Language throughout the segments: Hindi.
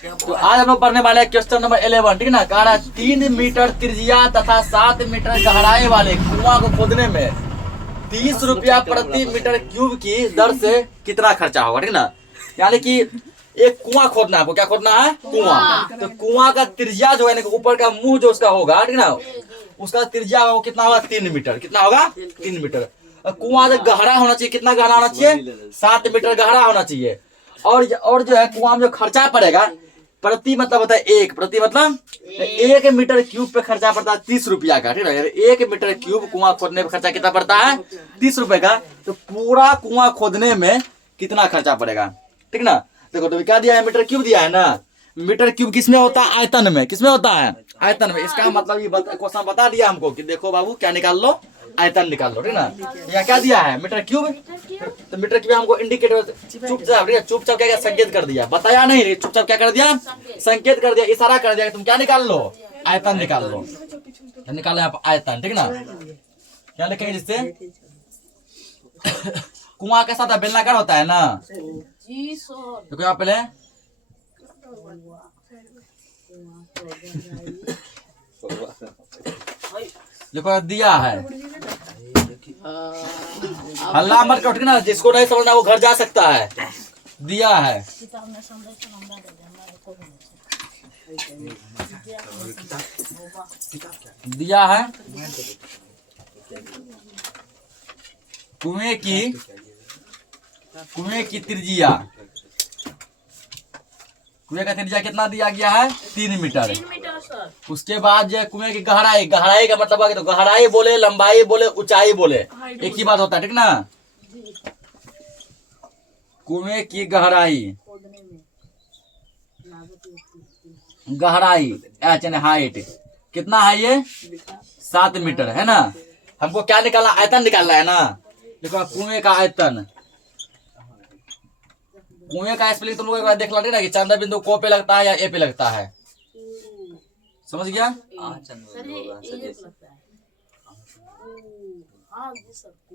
तो आज हम लोग पढ़ने वाले हैं क्वेश्चन नंबर 11, ठीक ना। कह रहा है 3 मीटर त्रिज्या तथा 7 मीटर गहराई वाले कुआं को खोदने में 30 रुपया प्रति मीटर क्यूब की दर से कितना खर्चा होगा, ठीक ना। यानी कि एक कुआं खोदना है, आपको क्या खोदना है, कुआं। तो कुआं का त्रिज्या जो है ऊपर का मुंह जो उसका होगा, ठीक ना, उसका त्रिज्या वो कितना होगा, 3 मीटर। कितना होगा, 3 मीटर। कुआं जो गहरा होना चाहिए, कितना गहरा होना चाहिए, 7 मीटर गहरा होना चाहिए। और जो है कुआं में जो खर्चा पड़ेगा प्रति मतलब होता है एक, प्रति मतलब 1 मीटर क्यूब पे खर्चा पड़ता है 30 रुपया का, ठीक है। 1 मीटर क्यूब कुआं खोदने पे खर्चा कितना पड़ता है, 30 रुपए का। तो पूरा कुआं खोदने में कितना खर्चा पड़ेगा, ठीक ना। देखो तो क्या दिया है, मीटर क्यूब दिया है ना। मीटर क्यूब किसमें होता है, आयतन में। किसमें होता है, आयतन में। इसका मतलब ये क्वेश्चन बता दिया हमको कि देखो बाबू क्या निकाल लो, आयतन निकाल लो, ठीक ना। यहाँ क्या दिया है, मीटर क्यूब। तो मीटर क्यूब हमको इंडिकेटर चुपचाप क्या संकेत कर दिया, बताया नहीं, चुपचाप क्या कर दिया, संकेत कर दिया, इशारा कर दिया कि तुम क्या निकाल लो, आयतन निकाल लो। निकाले आप आयतन, ठीक ना। क्या लिखेंगे जिससे कुआं के साथ बेलनाकार होता है ना। देखो यहाँ पहले देखो दिया है, हल्ला मत करो, ठीक ना। जिसको नहीं समझना वो घर जा सकता है। दिया है, दिया है कुएं की त्रिज्या, कुएं का त्रिज्या कितना दिया गया है, 3 मीटर। उसके बाद जो कुएं की गहराई, गहराई का मतलब है तो गहराई बोले, लंबाई बोले, ऊंचाई बोले, एक ही बात होता है, ठीक ना। कुएं की गहराई, गहराई एच यानी हाइट कितना है, ये 7 मीटर है ना। हमको क्या निकालना, आयतन निकालना है ना। देखो कुएं का आयतन, कुएं का स्पेलिंग तुम लोग एक बार देख लो ना कि चंद्र बिंदु को पे लगता है या ए पे लगता है, समझ गया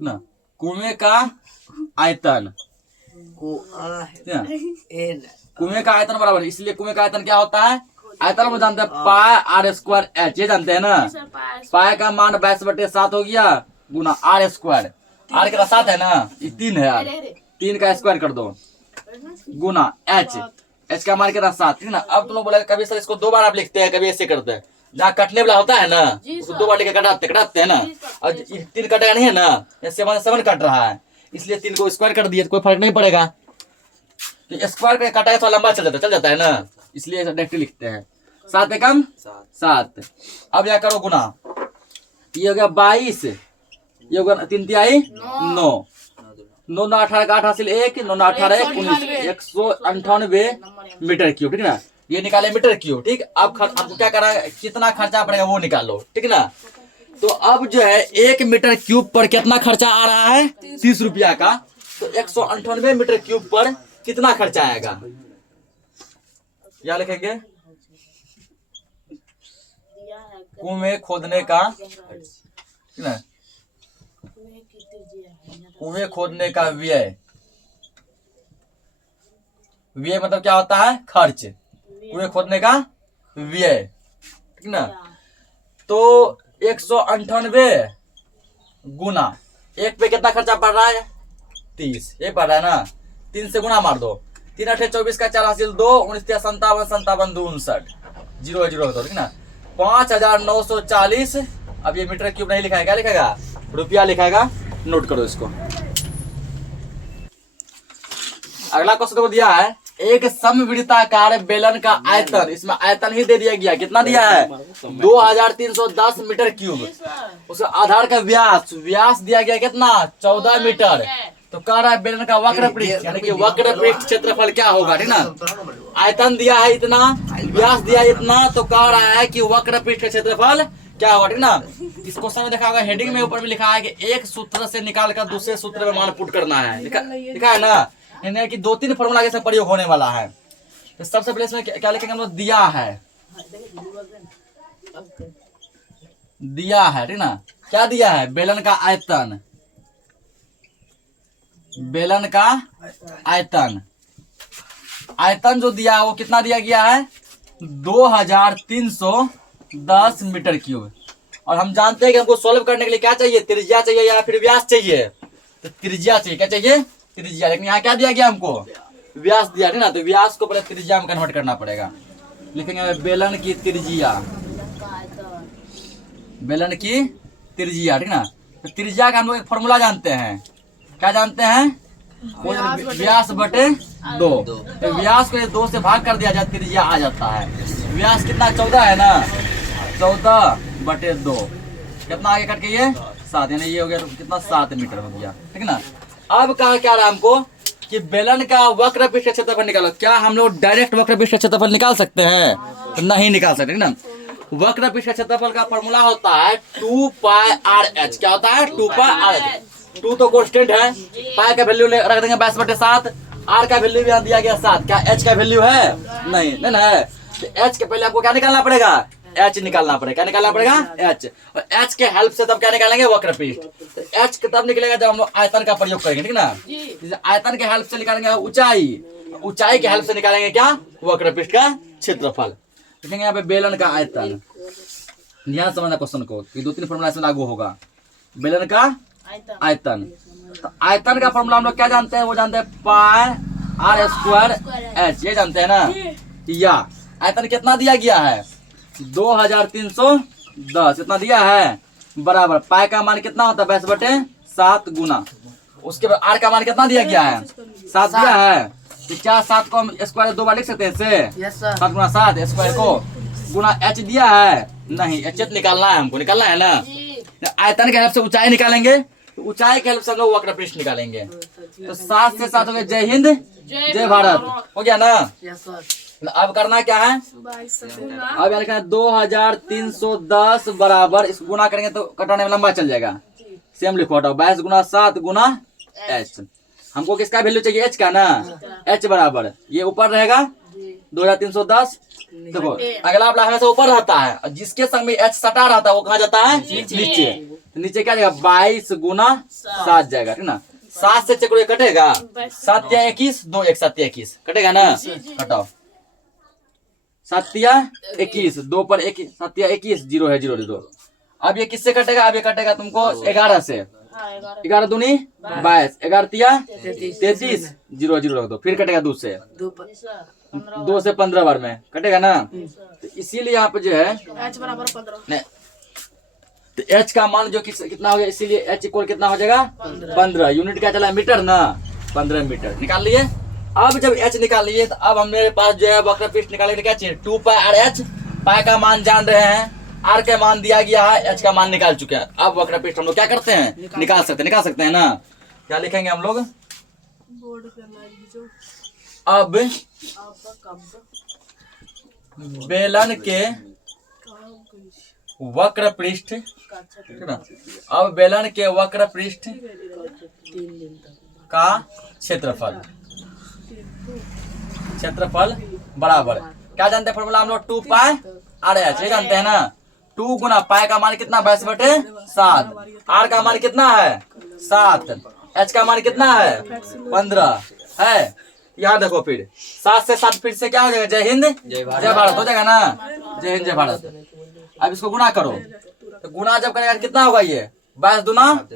ना। कुएं का आयतन, कुएं का आयतन बराबर, इसलिए कुएं का आयतन क्या होता है, आयतन में जानते हैं पाई आर स्क्वायर एच, ये जानते हैं ना। पाई का मान 22/7 हो गया गुना आर स्क्वायर, आर के 7 है ना, ये 3 है यार, 3 का स्क्वायर कर दो गुना एच, एच का मान कितना 7, ठीक ना। अब तुम लोग बोले कभी सर इसको 2 बार आप लिखते हैं, कभी ऐसे करते हैं, जहाँ कटने वाला होता है ना उसको 2 बार लेकर कटाते हैं ना। और 3 कटेगा नहीं है ना, 7 कट रहा है, इसलिए 3 को स्क्वायर कर दिया, कोई फर्क नहीं पड़ेगा। तो स्क्वायर का कटाएगा तो लंबा चल जाता है ना, इसलिए डायरेक्ट लिखते हैं 7 एकम 7। अब यह करो गुना, ये हो गया 22, ये होगा 3 तिहाई 9, 9 9 18 का 8 हासिल 1, 9 9 18 19, 198 मीटर क्यूब, ठीक ना। ये निकाले मीटर क्यूब, ठीक। अब आपको क्या करना है, कितना खर्चा पड़ेगा वो निकालो, ठीक ना। तो अब जो है 1 मीटर क्यूब पर कितना खर्चा आ रहा है, 30 रुपया का। तो 198 मीटर क्यूब पर कितना खर्चा आएगा, क्या लिखेंगे, कुएं खोदने का, ठीक ना, कुएं खोदने का व्यय, व्यय मतलब क्या होता है, खर्च, कुएं खोदने का व्यय, ठीक ना। तो 198 गुना 1 पे कितना खर्चा पड़ रहा है, 30, ये पड़ रहा है ना। 3 से गुना मार दो, 3 8 24 का 4 हासिल 2, 19 57 57 2 59, 0 0 ठीक ना। 5940। अब ये मीटर क्यूब नहीं लिखा है, क्या लिखेगा, रुपया लिखाएगा, नोट करो इसको। अगला क्वेश्चन को दिया है, एक समवृत्ताकार बेलन का आयतन, इसमें आयतन ही दे दिया गया, कितना दिया है, 2310 मीटर क्यूब। उसका आधार का व्यास, व्यास दिया गया कितना, 14 मीटर। तो कह रहा है बेलन का वक्र पृष्ठ, यानी कि वक्र पृष्ठ क्षेत्रफल क्या होगा, ठीक ना। आयतन दिया है इतना, व्यास दिया है इतना, तो कह रहा है कि वक्र पृष्ठ का क्षेत्रफल क्या होगा, ठीक ना। इस क्वेश्चन में देखा होगा हेडिंग में ऊपर भी लिखा है कि एक सूत्र से निकाल कर दूसरे सूत्र में मान पुट करना है, लिखा है ना, यानी कि 2-3 फॉर्मूला के साथ प्रयोग होने वाला है। तो सबसे पहले इसमें क्या लिखेंगे हम लोग, दिया है, दिया है, ठीक ना। क्या दिया है, बेलन का आयतन, बेलन का आयतन, आयतन जो दिया है वो कितना दिया गया है 2310 मीटर क्यूब। और हम जानते हैं कि हमको सॉल्व करने के लिए क्या चाहिए, त्रिज्या चाहिए या फिर व्यास चाहिए। तो त्रिज्या चाहिए, क्या चाहिए, त्रिज्या। लेकिन यहाँ क्या दिया गया हमको, व्यास दिया है ना, तो व्यास को पहले त्रिज्या में कन्वर्ट करना पड़ेगा। लिखेंगे बेलन की त्रिज्या, बेलन की त्रिज्या, ठीक ना। तो त्रिज्या का हम लोग एक फॉर्मूला जानते हैं, क्या जानते हैं, व्यास बटे 2। तो व्यास को 2 से भाग कर दिया जाए, त्रिज्या आ जाता है। व्यास कितना 14 है ना, 14 बटे 2, कितना आगे कट के ये 7, यानी ये हो गया तो कितना 7 मीटर हो गया, ठीक ना। अब कहा क्या रहा हमको कि बेलन का वक्र पृष्ठ क्षेत्रफल निकालो। क्या हम लोग डायरेक्ट वक्र पृष्ठ क्षेत्रफल निकाल सकते हैं, तो नहीं निकाल सकते, ठीक ना। वक्र पृष्ठ क्षेत्रफल का फॉर्मूला होता है 2 पाई आर एच। क्या होता है, 2 पाई आर एच। 2 तो कांस्टेंट है, पाई का वैल्यू रख देंगे 22/7, आर का वैल्यू यहाँ दिया गया 7। क्या एच का वैल्यू है, नहीं ना है। तो एच के पहले आपको क्या निकालना पड़ेगा, एच निकालना पड़ेगा। क्या निकालना पड़ेगा, एच। और एच के हेल्प से तब क्या निकालेंगे, वक्र पृष्ठ। तो एच तब निकलेगा जब हम लोग आयतन का प्रयोग करेंगे, ठीक ना। आयतन के हेल्प से निकालेंगे ऊंचाई, ऊंचाई के हेल्प से निकालेंगे क्या, वक्र पृष्ठ का क्षेत्रफल। देखेंगे यहाँ पे बेलन का आयतन, ध्यान समझना क्वेश्चन को, 2-3 फॉर्मूला इसमें लागू होगा। बेलन का आयतन, तो आयतन का फॉर्मूला हम लोग क्या जानते हैं, वो जानते हैं पाई आर स्क्वायर एच, ये जानते हैं ना। या आयतन कितना दिया गया है 2310, इतना दिया है, बराबर पाई का मान कितना होता है 22/7 गुना, उसके बाद आर का मान कितना दिया गया है 7 दिया है। तो क्या 7 को हम स्क्वायर 2 बार लिख सकते हैं इससे, 7 गुना 7 स्क्वायर को गुना एच दिया है, नहीं एच निकालना है हमको, निकालना है ना। आयतन के हेल्प से ऊंचाई निकालेंगे, तो ऊंचाई के हेल्प से हम लोग वक्र पृष्ठ निकालेंगे। तो 7 से 7 हो गया, जय हिंद जय भारत, हो गया ना। अब करना क्या है, अब यहाँ लिखना है 2310 बराबर, इस गुना करेंगे तो कटाने में लंबा चल जाएगा, सेम लिखो हटाओ, 22 गुना 7 गुना एच। हमको किसका वैल्यू चाहिए, एच का ना। एच बराबर ये ऊपर रहेगा 2310, देखो अगला वाला हमेशा ऊपर रहता है, और जिसके संग में एच सटा रहता है वो कहाँ जाता है, नीचे। तो नीचे क्या जाएगा 22 गुना 7 जाएगा, ठीक ना। 7 से चक्कर कटेगा, 7 या 21, 2 1 7 या 21 कटेगा ना, हटाओ 7 या 21, 2 पर 1 7 या 21, 0 है 0 0। अब ये किससे कटेगा, अब ये कटेगा तुमको 11 से, 11 दूनी 22, 11 तिया 33, 0 0 रख दो, फिर कटेगा 2 से, 2 से 15 बार में कटेगा ना। तो इसीलिए यहाँ पे जो है एच बराबर 15, तो एच का मान जो कितना हो गया, इसीलिए एच इक्वल कितना हो जाएगा 15। यूनिट क्या चला, मीटर ना, 15 मीटर निकाल लिए। अब जब एच निकाल लिए तो अब हमारे पास जो है वक्र पृष्ठ निकालने के लिए क्या चाहिए, 2 पाई आर एच। पाई का मान जान रहे हैं, आर का मान दिया गया है, एच का मान निकाल चुके हैं। अब वक्र पृष्ठ हम लोग क्या करते हैं, निकाल सकते हैं ना। क्या लिखेंगे हम लोग, अब बेलन के वक्र पृष्ठ, ठीक ना, अब बेलन के वक्र पृष्ठ का क्षेत्रफल बराबर क्या जानते हैं फॉर्मूला हम लोग, 2 पाई आर एच, ये जानते हैं ना। 2 गुना पाई का मान कितना 22/7, आर का मान कितना है 7, एच का मान कितना है 15 है। यहाँ देखो फिर 7 से 7 फिर से क्या हो जाएगा, जय हिंद जय भारत हो जाएगा ना, जय हिंद जय भारत। अब इसको गुना करो, तो गुना जब करेगा कितना होगा, ये 22 दूना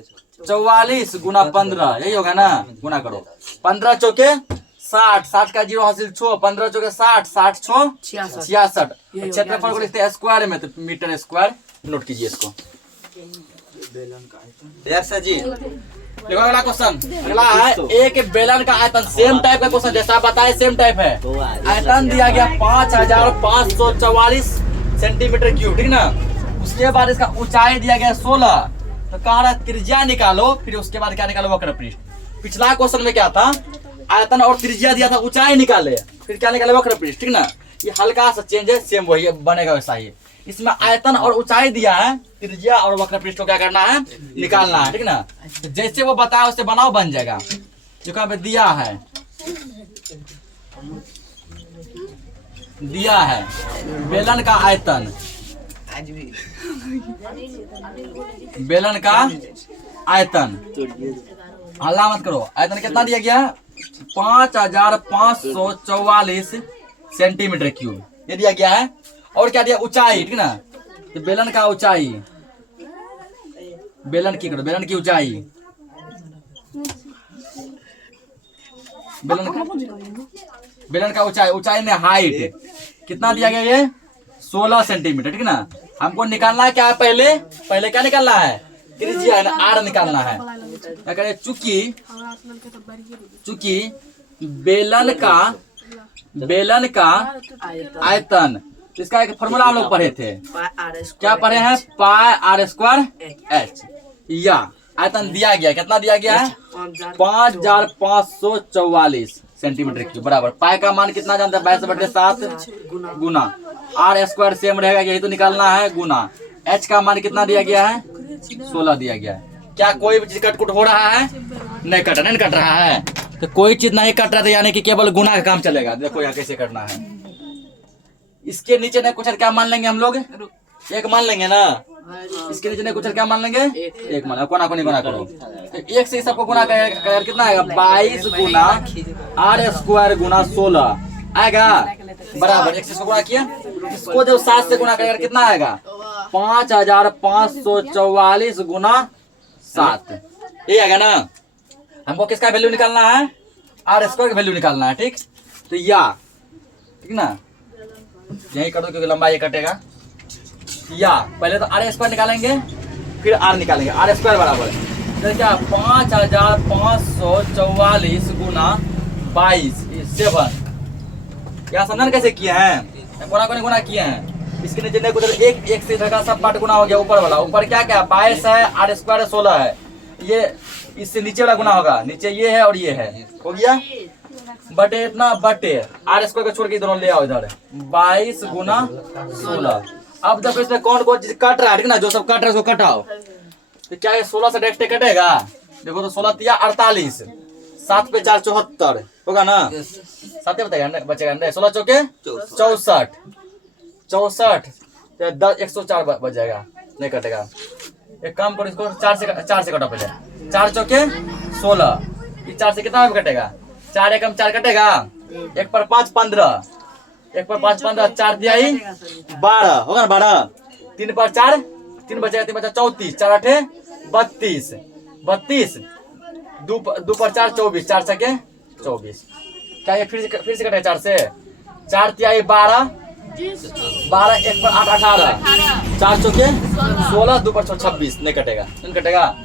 44 गुना 15, यही होगा ना। गुना करो, 15 चौके 60, 60 का 0 हासिल 6, 15 चौके 60, 60 6 66। क्षेत्रफल को लिखते हैं स्क्वायर में, तो मीटर स्क्वायर नोट कीजिए इसको। जी देखो अगला क्वेश्चन, अगला है एक बेलन का आयतन, सेम टाइप का क्वेश्चन जैसा आप बताए सेम टाइप है। आयतन दिया गया 5544 सेंटीमीटर क्यूब, ठीक ना। उसके बाद इसका ऊंचाई दिया गया 16, तो कह रहा है त्रिज्या निकालो, फिर उसके बाद क्या निकालो, वक्र पृष्ठ। पिछला क्वेश्चन में क्या था, आयतन और त्रिज्या दिया था, ऊंचाई निकाले, फिर क्या निकाले, वक्र पृष्ठ, ठीक ना। ये हल्का सा चेंज है, सेम वही बनेगा वैसा ही। इसमें आयतन और ऊंचाई दिया है, त्रिज्या और वक्र पृष्ठ को क्या करना है, निकालना है, ठीक ना। तो जैसे वो बताया उससे बनाओ, बन जाएगा। जो कहाँ पे दिया है बेलन का आयतन, बेलन का आयतन, हल्ला मत करो, आयतन कितना दिया गया, 5544 सेंटीमीटर क्यूब ये दिया गया है। और क्या दिया, ऊंचाई, ठीक ना। तो बेलन का ऊंचाई, बेलन की करो, बेलन की ऊंचाई, बेलन का ऊंचाई, ऊंचाई में हाइट कितना दिया गया ये 16 सेंटीमीटर, ठीक ना। हमको निकालना है क्या, पहले पहले क्या निकालना है, त्रिज्या है ना, आर निकालना है। क्या करें, चूंकि बेलन का आयतन, इसका एक फॉर्मूला हम लोग पढ़े थे, क्या पढ़े हैं, पाई आर स्क्वायर एच। या आयतन दिया गया, कितना दिया गया है 5544 सेंटीमीटर क्यूब बराबर। पाई का मान कितना जानते हैं, 22/7 गुना आर स्क्वायर सेम रहेगा, यही तो निकालना है, गुना एच का मान कितना दिया गया है 16 दिया गया है। क्या कोई चीज कटकुट हो रहा है, नहीं कट रहा है, तो कोई चीज नहीं कट रहा था, यानी कि केवल गुना का काम चलेगा। देखो यहाँ कैसे करना है, इसके नीचे नहीं कुछ क्या मान लेंगे हम लोग, एक मान लेंगे ना, इसके नीचे नहीं कुछ क्या मान लेंगे, एक मान, कोना कोनी गुना करो, तो एक से सबको गुना कर कितना आएगा, 22 गुना आर स्क्वायर गुना 16 आएगा बराबर। एक से इसको गुना किया, इसको जब 7 से गुना करेगा कितना आएगा, 5544 गुना 7, ये आएगा ना। हमको किसका वैल्यू निकालना है, आर स्क्वायर का वैल्यू निकालना है, ठीक। तो या ठीक ना, यही कर दो क्योंकि लंबाई ये कटेगा। या पहले तो आर स्क्वायर निकालेंगे, फिर आर निकालेंगे, आर स्क्वायर बराबर तो क्या 5544 गुना 22 7। यहाँ समझन कैसे किए हैं, कोना कोनी गुना किए हैं, इसके नीचे नहीं कुछ एक से इधर का सब पार्ट गुना हो गया, ऊपर वाला, ऊपर क्या क्या 22 है, आर स्क्वायर 16 है, ये इससे नीचे वाला गुना होगा, नीचे ये है और ये है, हो गया बटे इतना, बटे आर स्क्वायर को छोड़ के दोनों ले आओ इधर, 22 गुना 16। अब देखो इसमें कौन कौन चीज कट रहा है, ठीक ना, जो सब कट रहा है उसको कटाओ। तो क्या ये 16 से डायरेक्ट कटेगा, देखो तो 16 तिया 48, 7 पे 4 74 होगा ना, 7 बचेगा, 16 चौके 64, 10 104 बच जाएगा, नहीं कटेगा। एक काम करो, इसको 4 से कटा पहले, 4 चौके 16, 4 से कितना कटेगा, 4 एकम 4 कटेगा, 1 पर 5 15, 1 पर 5 15, 4 दिया ही 12 होगा ना, 12 3 पर 4 3 बचेगा, 3 बचा 34, 4 8 32, 2 पर 4 24, 4 सके 24। क्या ये फिर से कटेगा, 4 से 4 दिया ही 12, 1 पर 8 18, 4 चौके 16, 2 पर 26, नहीं कटेगा, नहीं कटेगा।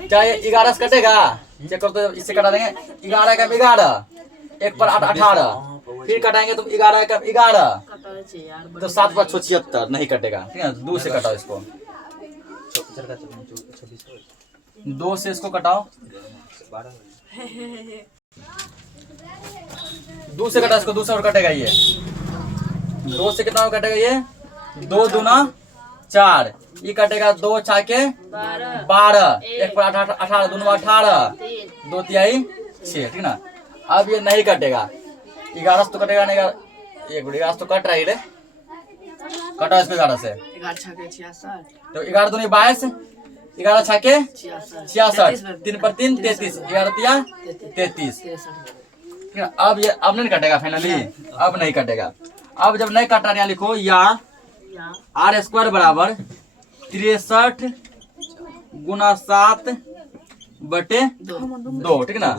क्या ये 11 से कटेगा, चेक करो तो इससे कटा देंगे, 11 का 11, 1 पर 8 18, फिर कटाएंगे तो 11 का 11, तो 7 पर 76, नहीं कटेगा, ठीक है। 2 से कटाओ इसको, 2 से इसको कटाओ, 2 से कटाओ इसको, 2 से और कटेगा ये, 2 से कितना कटेगा ये, 2 दूना 4, ये कटेगा 2 छाके 12, 1 पर 8 18, 2 18, 2 तिहाई 6, ठीक ना। अब ये नहीं कटेगा, 11 तो कटेगा नहीं, 11 तो कट रहा है, कटाओ इसको 11 से, तो 11 दूनी 22, 11 छाके 66, 3 पर 3 33, 11 तिया 33, ठीक है। अब ये अब नहीं कटेगा फाइनली, अब नहीं कटेगा। अब जब नहीं कट रहा, यहाँ लिखो या आर स्क्वायर बराबर 63 गुना 7 बटे 2, ठीक ना।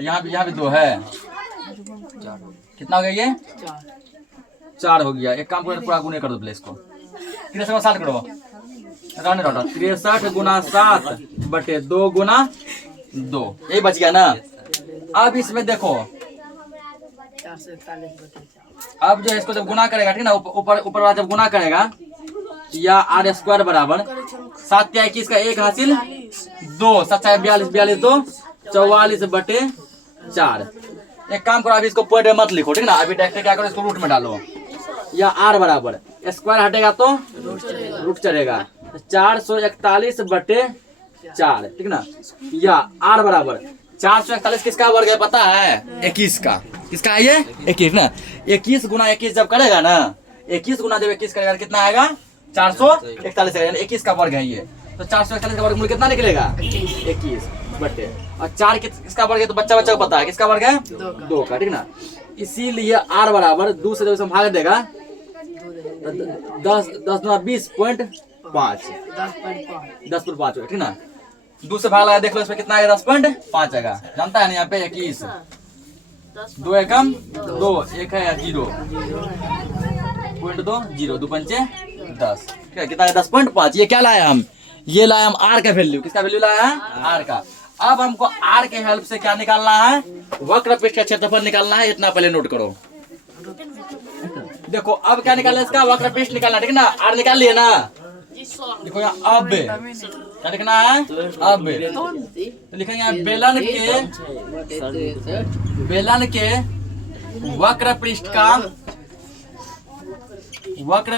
यहाँ भी 2 है, कितना हो गया ये 4 हो गया। एक काम करो, पूरा गुने कर दो पहले इसको, 63 7 करो, 63 गुना 7 बटे 2 गुना 2, यही बच गया ना। अब इसमें देखो, अब जो इसको जब गुना करेगा, ठीक ना, ऊपर वाला जब गुना करेगा, या आर स्क्वायर बराबर 7 या 21 का 1 हासिल 2, 7 42 42 2 44 बटे 4। एक काम करो, अभी इसको पॉइंट में मत लिखो, ठीक ना, अभी डायरेक्ट क्या करो, इसको रूट में डालो, या आर बराबर स्क्वायर हटेगा तो रूट चढ़ेगा, 441 बटे 4, ठीक ना। या आर बराबर 441 किसका वर्ग है पता है, 21 का, किसका है ये 21 ना। 21 गुना 21 जब करेगा ना, 21 गुना जब 21 करेगा कितना आएगा 441, 21 का वर्ग है ये, तो 441 का वर्गमूल कितना निकलेगा 21। बटे, और 4 किसका वर्ग है तो बच्चा को पता है किसका वर्ग है, 2 का, ठीक ना। इसीलिए r बराबर 2 से जब भाग देगा 10×20.5 10/5 होगा, ठीक ना। 2 से भाग लगा देख लो इसमें कितना आएगा 10.5 आएगा, जानता है ना यहाँ पे 21 2 एकम 2 1 है 0 0.2 0 2 पंचे 10, ठीक है। कितना है 10.5। ये क्या लाया हम, ये लाया हम r का वैल्यू, किसका वैल्यू लाया है r का। अब हमको r के हेल्प से क्या निकालना है, वक्र पृष्ठ का क्षेत्रफल निकालना है, इतना पहले नोट करो। देखो अब क्या निकालना है इसका, वक्र पृष्ठ निकालना, ठीक है ना। r निकाल लिए ना, देखो यहाँ अब क्या लिखना है, अब तो लिखेंगे यहाँ बेलन के वक्र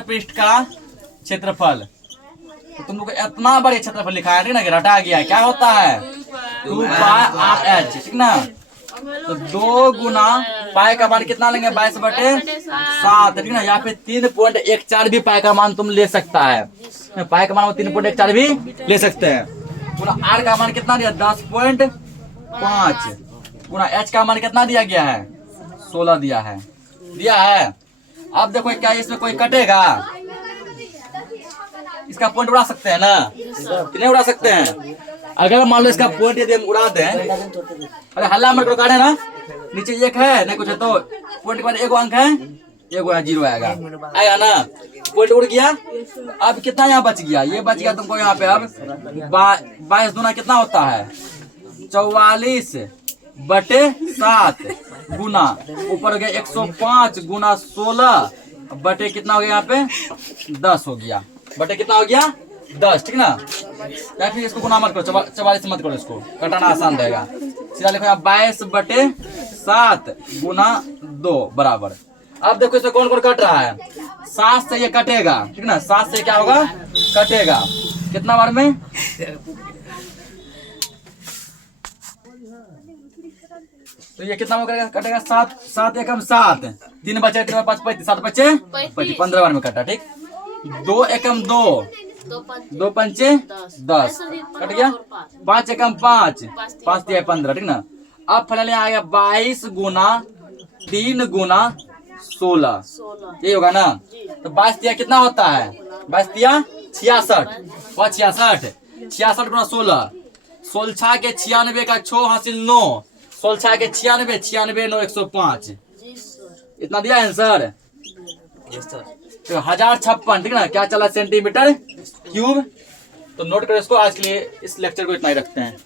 पृष्ठ का क्षेत्रफल। तो तुम लोग इतना बड़े क्षेत्रफल लिखा है, ठीक ना, कि रटा गया क्या होता है 2πr/h, ठीक ना। तो 2 गुना पाई का मान कितना लेंगे 22/7, ठीक ना। यहाँ पे 3.14 भी पाई का मान तुम ले सकता है, पाई का मान 3.14 भी ले सकते हैं। गुना r का मान कितना दिया 10.5, गुना h का मान कितना दिया गया है 16 दिया है। अब देखो क्या इसमें कोई कटेगा, इसका पॉइंट उड़ा सकते हैं ना, कितने उड़ा सकते हैं। अगर मान लो इसका पॉइंट यदि हम उड़ा दें, अरे हल्ला मत करो, काटे ना, नीचे 1 है नहीं कुछ है तो पॉइंट के बाद 1 अंक है, 1 0 आएगा ना, पॉइंट उड़ गया। अब कितना यहाँ बच गया, ये बच गया तुमको यहाँ पे। अब 22 दूना कितना होता है 44/7 गुना ऊपर हो गया 105 गुना 16 बटे कितना हो गया यहाँ पे 10 हो गया, बटे कितना हो गया 10, ठीक ना। या फिर इसको गुना मत करो, 44 मत करो, इसको कटाना आसान रहेगा। सीधा लिखो 22/7 गुना 2 बराबर। अब देखो इसमें कौन कौन कट रहा है, 7 से ये कटेगा, ठीक ना, 7 से क्या होगा कटेगा, कितना बार में तो ये कितना कटेगा 7 एकम 7 3 बचे 3 5 35 7 बचे 15 बार में कटा, ठीक। 2 एकम 2 2 पंचे 10 कट गया, 5 एकम 5 5 दिया 15, ठीक ना। अब फाइनली आ गया 22 गुना 3 गुना 16, ये होगा ना। तो 22 दिया कितना होता है, 22 दिया 66 और 66 गुना 16, 16 के 96 का 6 हासिल 9, 16 के 96 9 105, इतना दिया आंसर। तो 1056, ठीक ना, क्या चला सेंटीमीटर क्यूब। तो नोट करो इसको, आज के लिए इस लेक्चर को इतना ही रखते हैं।